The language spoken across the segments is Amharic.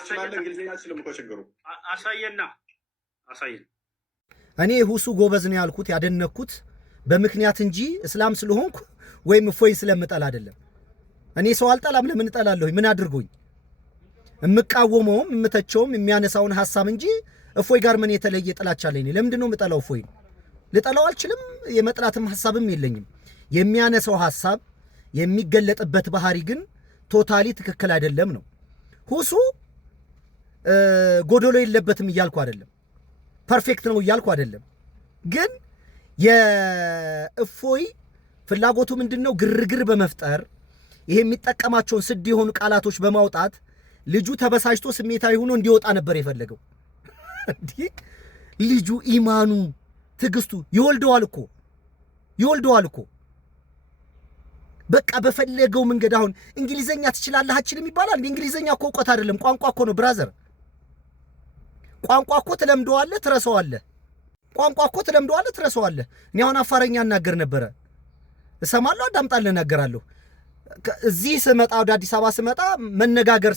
ትችላለህ። እንግሊዝኛ አትችልም እኮ ችግሩ። አሳየን። እኔ ሁሱ ጎበዝ ነው ያልኩት ያደነኩት በምክንያት እንጂ እስላም ስለሆንኩ ወይም እፎይ ስለምጠላ አይደለም። እኔ ሰው አልጠላም። ለምን እጠላለሁ? ምን አድርጎኝ? እምቃወመውም እምተቸውም የሚያነሳውን ሐሳብ እንጂ እፎይ ጋር ምን የተለየ ጥላቻ አለኝ? ለምንድን ነው የምጠላው? እፎይ ልጠላው አልችልም። የመጥላትም ሐሳብም የለኝም። የሚያነሳው ሐሳብ የሚገለጥበት ባህሪ ግን ቶታሊ ትክክል አይደለም ነው። ሁሱ ጎዶሎ የለበትም እያልኩ አይደለም። ፐርፌክት ነው እያልኩ አይደለም። ግን የእፎይ ፍላጎቱ ምንድነው? ግርግር በመፍጠር ይሄ የሚጠቀማቸውን ስድ የሆኑ ቃላቶች በማውጣት ልጁ ተበሳጭቶ ስሜታዊ ሆኖ እንዲወጣ ነበር የፈለገው። ልጁ ኢማኑ ትግስቱ ይወልደዋል እኮ በቃ በፈለገው መንገድ። አሁን እንግሊዘኛ ትችላለህ አትችልም ይባላል። እንግሊዘኛ እኮ እውቀት አይደለም፣ ቋንቋ እኮ ነው ብራዘር። ቋንቋ እኮ ትለምደዋለህ ትረሳዋለህ። እኔ አሁን አፋረኛ እናገር ነበረ፣ እሰማለሁ፣ አዳምጣለሁ፣ እናገራለሁ። እዚህ ስመጣ ወደ አዲስ አበባ ስመጣ መነጋገር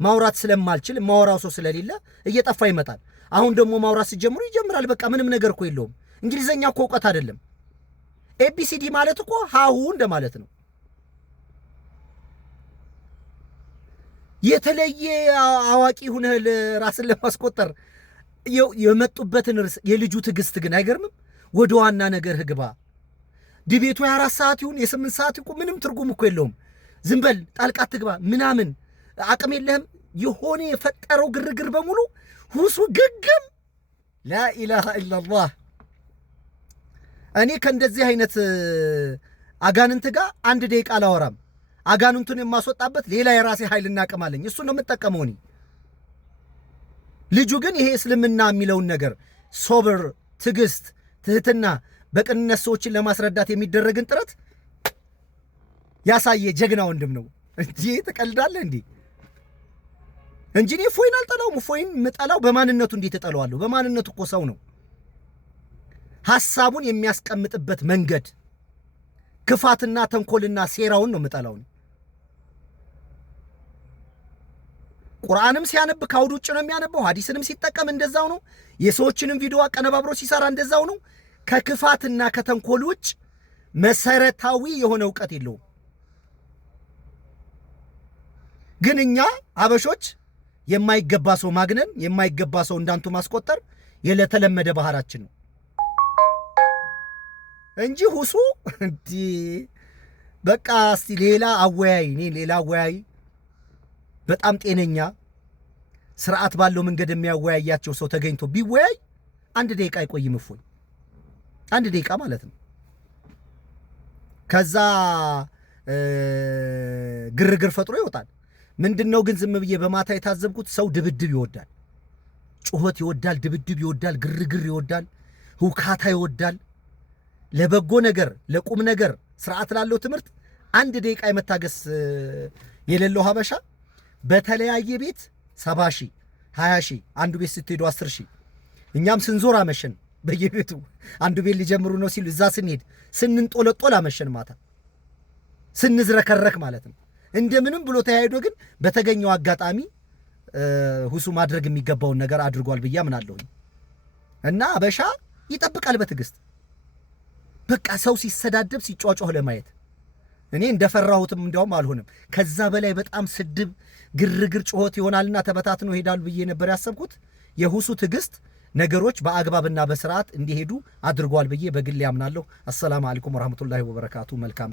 ማውራት ስለማልችል ማወራው ሰው ስለሌለ እየጠፋ ይመጣል። አሁን ደግሞ ማውራት ሲጀምሩ ይጀምራል። በቃ ምንም ነገር እኮ የለውም። እንግሊዘኛ እኮ እውቀት አይደለም። ኤቢሲዲ ማለት እኮ ሃሁ እንደማለት ነው። የተለየ አዋቂ ሁነህ ራስን ለማስቆጠር የመጡበትን ርዕስ የልጁ ትዕግስት ግን አይገርምም? ወደ ዋና ነገር ግባ። ዲቤቱ የ4 ሰዓት ይሁን የ8 ሰዓት ይሁን ምንም ትርጉም እኮ የለውም። ዝም በል ጣልቃ ትግባ ምናምን አቅም የለህም። የሆነ የፈጠረው ግርግር በሙሉ ሁሱ ግግም ላኢላሃ ኢላላህ። እኔ ከእንደዚህ አይነት አጋንንት ጋር 1 ደቂቃ አላወራም። አጋንንቱን የማስወጣበት ሌላ የራሴ ኃይልና አቅም አለኝ። እሱ ነው የምጠቀመው እኔ። ልጁ ግን ይሄ እስልምና የሚለውን ነገር ሶብር፣ ትዕግስት፣ ትህትና፣ በቅንነት ሰዎችን ለማስረዳት የሚደረግን ጥረት ያሳየ ጀግና ወንድም ነው እንጂ ተቀልዳለህ እንዴ? እንጂ እኔ እፎይን አልጠላውም። እፎይን የምጠላው በማንነቱ እንዴት እጠላዋለሁ? በማንነቱ እኮ ሰው ነው። ሐሳቡን የሚያስቀምጥበት መንገድ ክፋትና ተንኮልና ሴራውን ነው የምጠላው። ቁርአንም ሲያነብ ከአውድ ውጭ ነው የሚያነበው። ሐዲስንም ሲጠቀም እንደዛው ነው። የሰዎችንም ቪዲዮ አቀነባብሮ ሲሰራ እንደዛው ነው። ከክፋትና ከተንኮል ውጭ መሰረታዊ የሆነ ዕውቀት የለውም። ግን እኛ አበሾች የማይገባ ሰው ማግነን፣ የማይገባ ሰው እንዳንቱ ማስቆጠር የተለመደ ባህራችን ነው እንጂ ሁሱ እንዲ በቃ እስቲ ሌላ አወያይ በጣም ጤነኛ ስርዓት ባለው መንገድ የሚያወያያቸው ሰው ተገኝቶ ቢወያይ 1 ደቂቃ አይቆይም። እፎይ 1 ደቂቃ ማለት ነው። ከዛ ግርግር ፈጥሮ ይወጣል። ምንድነው ግን ዝም ብዬ በማታ የታዘብኩት ሰው ድብድብ ይወዳል፣ ጩኸት ይወዳል፣ ድብድብ ይወዳል፣ ግርግር ይወዳል፣ ሁካታ ይወዳል። ለበጎ ነገር ለቁም ነገር ስርዓት ላለው ትምህርት 1 ደቂቃ የመታገስ የሌለው ሀበሻ በተለያየ ቤት 70 ሺህ 20 ሺህ አንዱ ቤት ስትሄዱ 10 ሺህ እኛም ስንዞር አመሸን። በየቤቱ አንዱ ቤት ሊጀምሩ ነው ሲሉ እዛ ስንሄድ ስንንጦለጦል አመሸን። ማታ ስንዝረከረክ ማለት ነው። እንደምንም ብሎ ተያይዶ ግን በተገኘው አጋጣሚ ሁሱ ማድረግ የሚገባውን ነገር አድርጓል ብዬ አምናለሁ። እና ሀበሻ ይጠብቃል በትዕግስት በቃ ሰው ሲሰዳደብ ሲጫጫህ ለማየት። እኔ እንደፈራሁትም እንዲያውም አልሆነም። ከዛ በላይ በጣም ስድብ፣ ግርግር፣ ጩኸት ይሆናልና ተበታትነው ይሄዳሉ ብዬ ነበር ያሰብኩት። የሁሱ ትዕግስት ነገሮች በአግባብና በስርዓት እንዲሄዱ አድርጓል ብዬ በግል ያምናለሁ። አሰላሙ አለይኩም ወራህመቱላሂ ወበረካቱ። መልካም